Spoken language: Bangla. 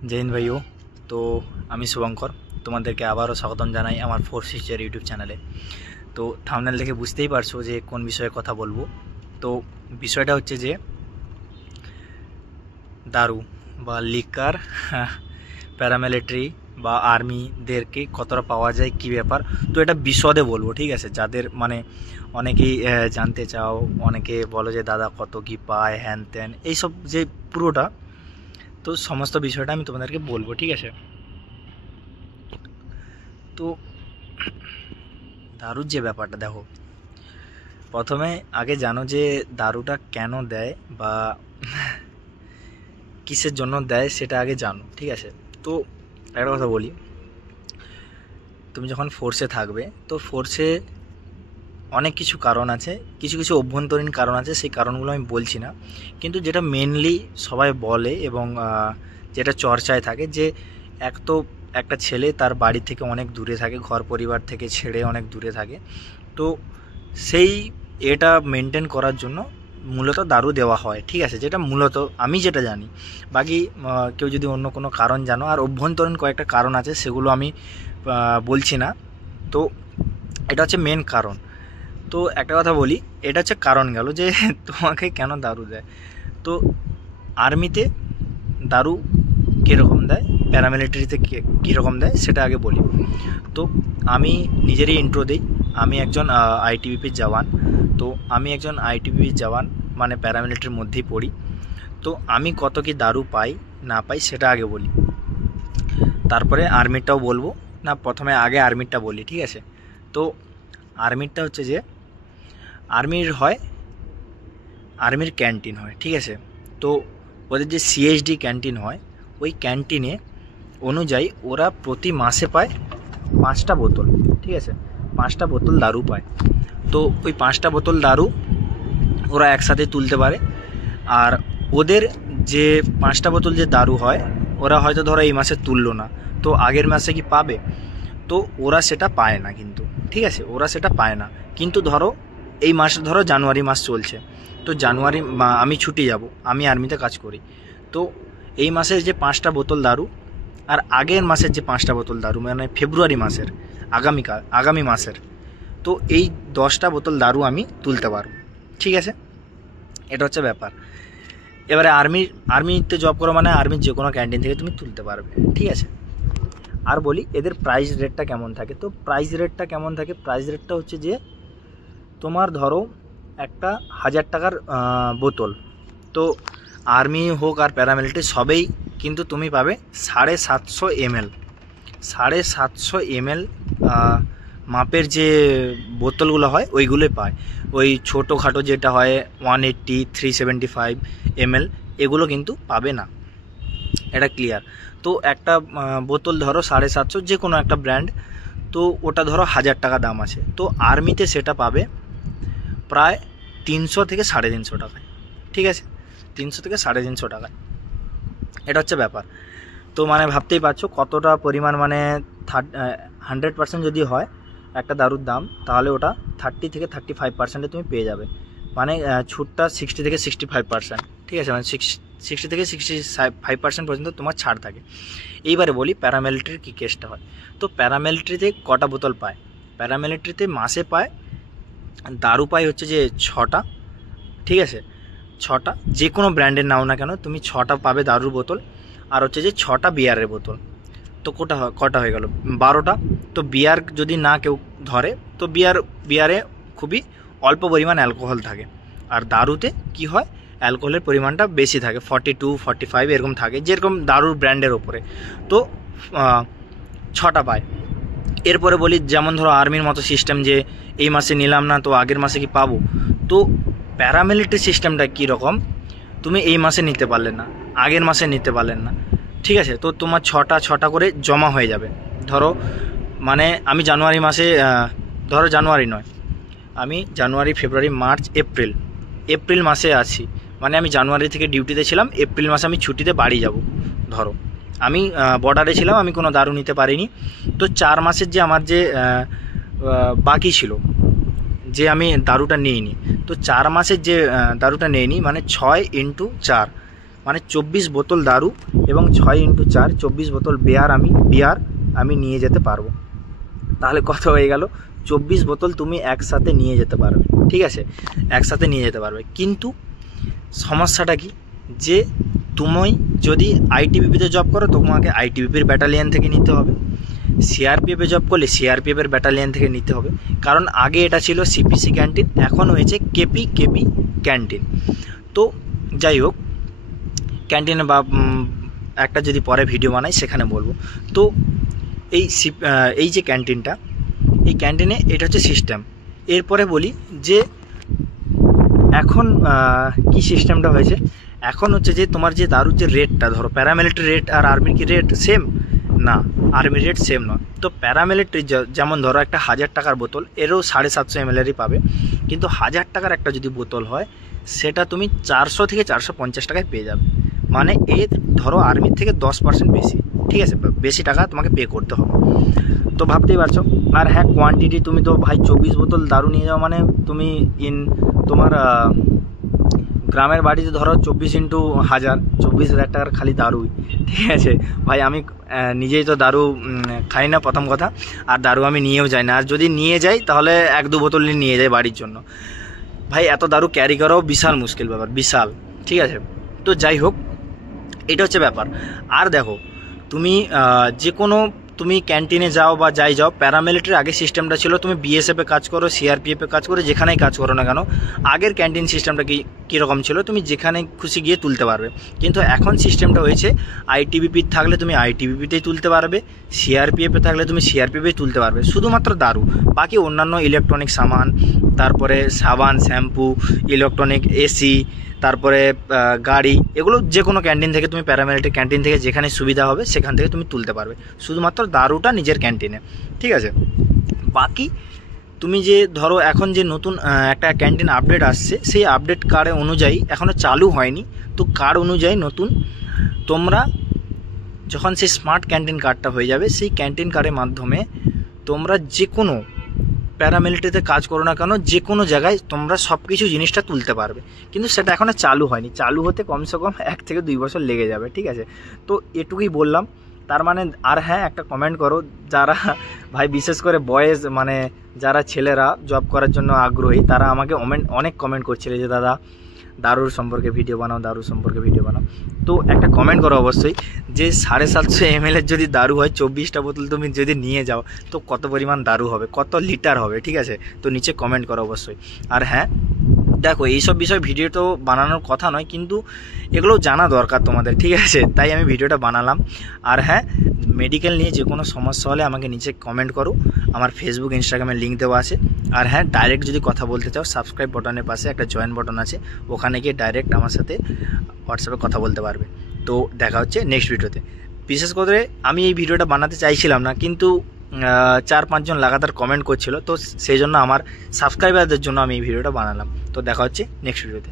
जय हिंद भाइयों। तो আমি শুভঙ্কর তোমাদেরকে আবারও স্বাগতম জানাই আমার ফোর সিস্টার ইউটিউব চ্যানেলে। তো থাম্বনেল দেখে বুঝতেই পারছো যে কোন বিষয়ে কথা বলবো। তো বিষয়টা হচ্ছে যে দারু বা লিকার প্যারামিলিটারি বা আর্মিদেরকে কতটা পাওয়া যায় কী ব্যাপার, তো এটা বিশদে বলবো, ঠিক আছে? যাদের মানে অনেকেই জানতে চাও, অনেকে বলো যে দাদা কত কি পায় হ্যান ত্যান, এইসব যে পুরোটা, তো সমস্ত বিষয়টা আমি তোমাদেরকে বলবো, ঠিক আছে? তো দারুর যে ব্যাপারটা দেখো, প্রথমে আগে জানো যে দারুটা কেন দেয় বা কিসের জন্য দেয় সেটা আগে জানো, ঠিক আছে? তো একটা কথা বলি, তুমি যখন ফোর্সে থাকবে তো ফোর্সে অনেক কিছু কারণ আছে, কিছু কিছু অভ্যন্তরীণ কারণ আছে, সেই কারণগুলো আমি বলছি না, কিন্তু যেটা মেনলি সবাই বলে এবং যেটা চর্চায় থাকে যে এক তো একটা ছেলে তার বাড়ি থেকে অনেক দূরে থাকে, ঘর পরিবার থেকে ছেড়ে অনেক দূরে থাকে, তো সেই এটা মেনটেন করার জন্য মূলত দারু দেওয়া হয়, ঠিক আছে? যেটা মূলত আমি যেটা জানি, বাকি কেউ যদি অন্য কোনো কারণ জানো, আর অভ্যন্তরীণ কয়েকটা কারণ আছে সেগুলো আমি বলছি না। তো এটা হচ্ছে মেন কারণ। তো একটা কথা বলি, এটা হচ্ছে কারণ গেল যে তোমাকে কেন দারু দেয়। তো আর্মিতে দারু কীরকম দেয়, প্যারামিলিটারিতে কীরকম দেয় সেটা আগে বলি। তো আমি নিজেরই ইন্ট্রো দিই। আমি একজন আইটিবিপির জওয়ান। তো আমি একজন আইটিবিপির জওয়ান, মানে প্যারামিলিটারির মধ্যেই পড়ি। তো আমি কত কি দারু পাই না পাই সেটা আগে বলি, তারপরে আর্মিরটাও বলবো। না, প্রথমে আগে আর্মিরটা বলি, ঠিক আছে? তো আর্মিরটা হচ্ছে যে আর্মির ক্যান্টিন হয়, ঠিক আছে? তো ওদের যে সিএসডি ক্যান্টিন হয়, ওই ক্যান্টিনে অনুযায়ী ওরা প্রতি মাসে পায় 5টা বোতল, ঠিক আছে? 5টা বোতল দারু পায়। তো ওই 5টা বোতল দারু ওরা একসাথে তুলতে পারে। আর ওদের যে 5টা বোতল যে দারু হয়, ওরা হয়তো ধরো এই মাসে তুললো না, তো আগের মাসে কি পাবে? তো ওরা সেটা পায় না কিন্তু, ঠিক আছে? ওরা সেটা পায় না, কিন্তু ধরো এই মাসে ধরো জানুয়ারি মাস চলছে, তো জানুয়ারি আমি ছুটি যাব, আমি আর্মিতে কাজ করি। তো এই মাসের যে 5টা বোতল দারু আর আগের মাসের যে 5টা বোতল দারু, মানে ফেব্রুয়ারি মাসের আগামী মাসের, তো এই 10টা বোতল দারু আমি তুলতে পারবো, ঠিক আছে? এটা হচ্ছে ব্যাপার। এবারে আর্মিতে জব করো মানে আর্মির যে কোনো ক্যান্টিন থেকে তুমি তুলতে পারবে, ঠিক আছে? আর বলি এদের প্রাইস রেটটা কেমন থাকে। তো প্রাইস রেটটা হচ্ছে যে তোমার ধরো একটা 1000 টাকার বোতল, তো আর্মি হোক আর প্যারামিলিটারি সবেই কিন্তু তুমি পাবে 750 ml। 750 ml মাপের যে বোতলগুলো হয় ওইগুলোই পায়। ওই ছোটোখাটো যেটা হয় 180, 375 ml, এগুলো কিন্তু পাবে না, এটা ক্লিয়ার। তো একটা বোতল ধরো 750, যে কোনো একটা ব্র্যান্ড, তো ওটা ধরো 1000 টাকা দাম আছে। তো আর্মিতে সেটা পাবে প্রায় 300 থেকে 350 টাকায়, ঠিক আছে? 300 থেকে 350 টাকায়, এটা হচ্ছে ব্যাপার। তো মানে ভাবতেই পারছো কতটা পরিমাণ, মানে 100% যদি হয় একটা দারুর দাম, তাহলে ওটা 30 থেকে 35%-এ তুমি পেয়ে যাবে, মানে ছুটটা 60 থেকে 65%, ঠিক আছে? মানে 60 থেকে 65% পর্যন্ত তোমার ছাড় থাকে। এইবারে বলি প্যারামিলিটারির কী কেসটা হয়। তো প্যারামিলিটারিতে কটা বোতল পায়? প্যারামিলিটারিতে মাসে পায় দারু পায় হচ্ছে যে 6টা, ঠিক আছে? 6টা, যে কোনো ব্র্যান্ডের নাও না কেন তুমি 6টা পাবে দারুর বোতল। আর হচ্ছে যে 6টা বিয়ারের বোতল। তো কটা হয়ে গেল? 12টা। তো বিয়ার যদি না কেউ ধরে, তো বিয়ারে খুবই অল্প পরিমাণ অ্যালকোহল থাকে, আর দারুতে কি হয়, অ্যালকোহলের পরিমাণটা বেশি থাকে, 42, 45 এরকম থাকে, যেরকম দারুর ব্র্যান্ডের ওপরে। তো 6টা পায়। এরপরে বলি, যেমন ধরো আর্মির মতো সিস্টেম যে এই মাসে নিলাম না তো আগের মাসে কি পাবো। তো প্যারামিলিটারি সিস্টেমটা কীরকম, তুমি এই মাসে নিতে পারলেন না, আগের মাসে নিতে পারলেন না, ঠিক আছে? তো তোমার 6টা করে জমা হয়ে যাবে। ধরো মানে আমি জানুয়ারি মাসে, ধরো জানুয়ারি নয়, আমি জানুয়ারি, ফেব্রুয়ারি, মার্চ, এপ্রিল মাসে আছি, মানে আমি জানুয়ারি থেকে ডিউটিতে ছিলাম, এপ্রিল মাসে আমি ছুটিতে বাড়ি যাব। ধরো আমি বর্ডারে ছিলাম, আমি কোনো দারু নিতে পারিনি। তো 4 মাসের যে আমার যে বাকি ছিল, যে আমি দারুটা নিইনি, তো 4 মাসের যে দারুটা নিইনি, মানে 6 × 4, মানে 24 বোতল দারু এবং 6x4 24 বোতল বিয়ার আমি নিয়ে যেতে পারবো। তাহলে কত হয়ে গেল? 24 বোতল তুমি একসাথে নিয়ে যেতে পারবে, ঠিক আছে, একসাথে নিয়ে যেতে পারবে। কিন্তু সমস্যাটা কি, যে তুমি যদি আইটিবিপিতে জব করো তোমাকে আইটিবিপির ব্যাটালিয়ান থেকে নিতে হবে, সিআরপিএফে জব করলে সিআরপিএফের ব্যাটালিয়ান থেকে নিতে হবে। কারণ আগে এটা ছিল সিপিসি ক্যান্টিন, এখন হয়েছে কেপি ক্যান্টিন। তো যাই হোক, ক্যান্টিনে বা একটা যদি পরে ভিডিও বানাই সেখানে বলবো। তো এই যে ক্যান্টিনটা, এই ক্যান্টিনে এটা হচ্ছে সিস্টেম। এরপরে বলি যে এখন কি সিস্টেমটা হয়েছে, এখন হচ্ছে যে তোমার যে দারুর যে রেটটা, ধরো প্যারামিলিটারি রেট আর আর্মির কি রেট সেম? না, আর্মির রেট সেম নয়। তো প্যারামিলিটারি যেমন ধরো একটা 1000 টাকার বোতল, এরও 750 ml পাবে, কিন্তু 1000 টাকার একটা যদি বোতল হয় সেটা তুমি 400 থেকে 450 টাকায় পেয়ে যাবে। মানে এর ধরো আর্মির থেকে 10% বেশি, ঠিক আছে, বেশি টাকা তোমাকে পে করতে হবে। তো ভাবতেই পারছো। আর হ্যাঁ, কোয়ান্টিটি তুমি তো ভাই 24 বোতল দারু নিয়ে যাও, মানে তুমি তোমার গ্রামের বাড়িতে ধরো 24x1000 24,000 টাকার খালি দারুই, ঠিক আছে ভাই। আমি নিজেই তো দারু খাই না প্রথম কথা, আর দারু আমি নিয়েও যাই না, আর যদি নিয়ে যাই তাহলে 1-2 বোতল নিয়ে যাই বাড়ির জন্য। ভাই এত দারু ক্যারি করাও বিশাল মুশকিল ব্যাপার, বিশাল, ঠিক আছে। তো যাই হোক, এটা হচ্ছে ব্যাপার। আর দেখো, তুমি যে কোনো তুমি ক্যান্টিনে যাও বা যাই যাও, প্যারামিলিটারি আগে সিস্টেমটা ছিল তুমি বিএসএফে কাজ করো, সিআরপিএফে কাজ করো, যেখানেই কাজ করো না কেন, আগের ক্যান্টিন সিস্টেমটা কীরকম ছিল, তুমি যেখানে খুশি গিয়ে তুলতে পারবে। কিন্তু এখন সিস্টেমটা হয়েছে আইটিবিপি থাকলে তুমি আইটিবিপিতেই তুলতে পারবে, সিআরপিএফে থাকলে তুমি সিআরপিএফেই তুলতে পারবে, শুধুমাত্র দারু। বাকি অন্যান্য ইলেকট্রনিক সামান, তারপরে সাবান, শ্যাম্পু, ইলেকট্রনিক এসি, তারপরে গাড়ি, এগুলো যে কোনো ক্যান্টিন থেকে তুমি প্যারামিলিটারি ক্যান্টিন থেকে যেখানে সুবিধা হবে সেখান থেকে তুমি তুলতে পারবে, শুধুমাত্র দারুটা নিজের ক্যান্টিনে, ঠিক আছে। বাকি তুমি যে ধরো এখন যে নতুন একটা ক্যান্টিন আপডেট আসছে, সেই আপডেট কার্ড অনুযায়ী এখনও চালু হয়নি, তো কার্ড অনুযায়ী নতুন তোমরা যখন সেই স্মার্ট ক্যান্টিন কার্ডটা হয়ে যাবে, সেই ক্যান্টিন কার্ডের মাধ্যমে তোমরা যে কোনো প্যারামিলিটারিতে কাজ করো না কেন, যে কোনো জায়গায় তোমরা সব কিছু জিনিসটা তুলতে পারবে। কিন্তু সেটা এখনও চালু হয়নি, চালু হতে কমসে কম 1 থেকে 2 বছর লেগে যাবে, ঠিক আছে। তো এটুকুই বললাম। তার মানে আর হ্যাঁ, একটা কমেন্ট করো যারা ভাই, বিশেষ করে বয়েজ, মানে যারা ছেলেরা জব করার জন্য আগ্রহী, তারা আমাকে অনেক কমেন্ট করছিল যে দাদা দারুর সম্পর্কে ভিডিও বানাও, দারুর সম্পর্কে ভিডিও বানাও। তো একটা কমেন্ট করো অবশ্যই, যে 750 ml যদি দারু হয়, 24টা বোতল তুমি যদি নিয়ে যাও, তো কত পরিমাণ দারু হবে, কত লিটার হবে, ঠিক আছে। তো নিচে কমেন্ট করো অবশ্যই। আর হ্যাঁ দেখো, এইসব বিষয় ভিডিও তো বানানোর কথা নয়, কিন্তু এগুলো জানা দরকার তোমাদের, ঠিক আছে, তাই আমি ভিডিওটা বানালাম। আর হ্যাঁ, মেডিকেল নিয়ে যে কোনো সমস্যা হলে আমাকে নিচে কমেন্ট করো, আমার ফেসবুক ইনস্টাগ্রামের লিঙ্ক দেওয়া আছে। আর হ্যাঁ, ডাইরেক্ট যদি কথা বলতে চাও, সাবস্ক্রাইব বাটনের পাশে একটা জয়েন বাটন আছে, ওখানে গিয়ে ডাইরেক্ট আমার সাথে হোয়াটসঅ্যাপে কথা বলতে পারবে। তো দেখা হচ্ছে নেক্সট ভিডিওতে। বিশেষ করে আমি এই ভিডিওটা বানাতে চাইছিলাম না, কিন্তু 4-5 জন লাগাতার কমেন্ট করছিল, তো সেই জন্য আমার সাবস্ক্রাইবারদের জন্য আমি এই ভিডিওটা বানালাম। তো দেখা হচ্ছে নেক্সট ভিডিওতে।